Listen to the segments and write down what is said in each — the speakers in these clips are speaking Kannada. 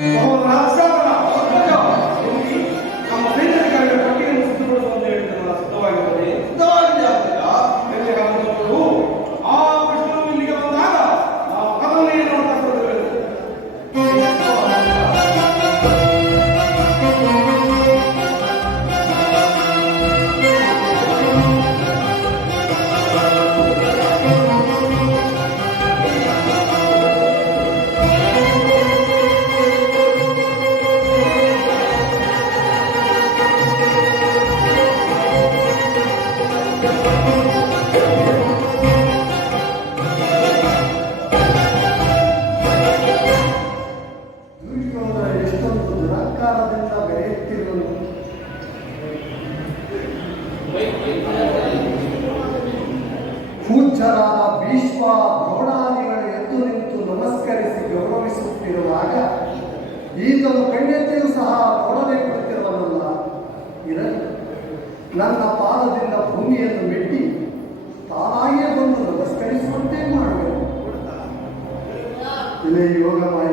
Oh. ಕೂಚರಾದ ಭೀಷ್ಮ ದ್ರೋಣಾದಿಗಳು ಎದ್ದು ನಿಂತು ನಮಸ್ಕರಿಸಿ ಗೌರವಿಸುತ್ತಿರುವಾಗ ಈತನು ಕಣ್ಣೆತ್ತೆಯೂ ಸಹ ನೋಡದೆ ಕುಳಿತಿರುವನಲ್ಲ ನನ್ನ ಪಾದದಿಂದ ಭೂಮಿಯನ್ನು ಬಿಟ್ಟಿ ತಾನಾಗಿಯೇ ಬಂದು ನಮಸ್ಕರಿಸುವಂತೆ ಮಾಡುವೆನು ಇದೇ ಯೋಗಮಾಯಿ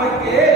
ಬಗ್ಗೆ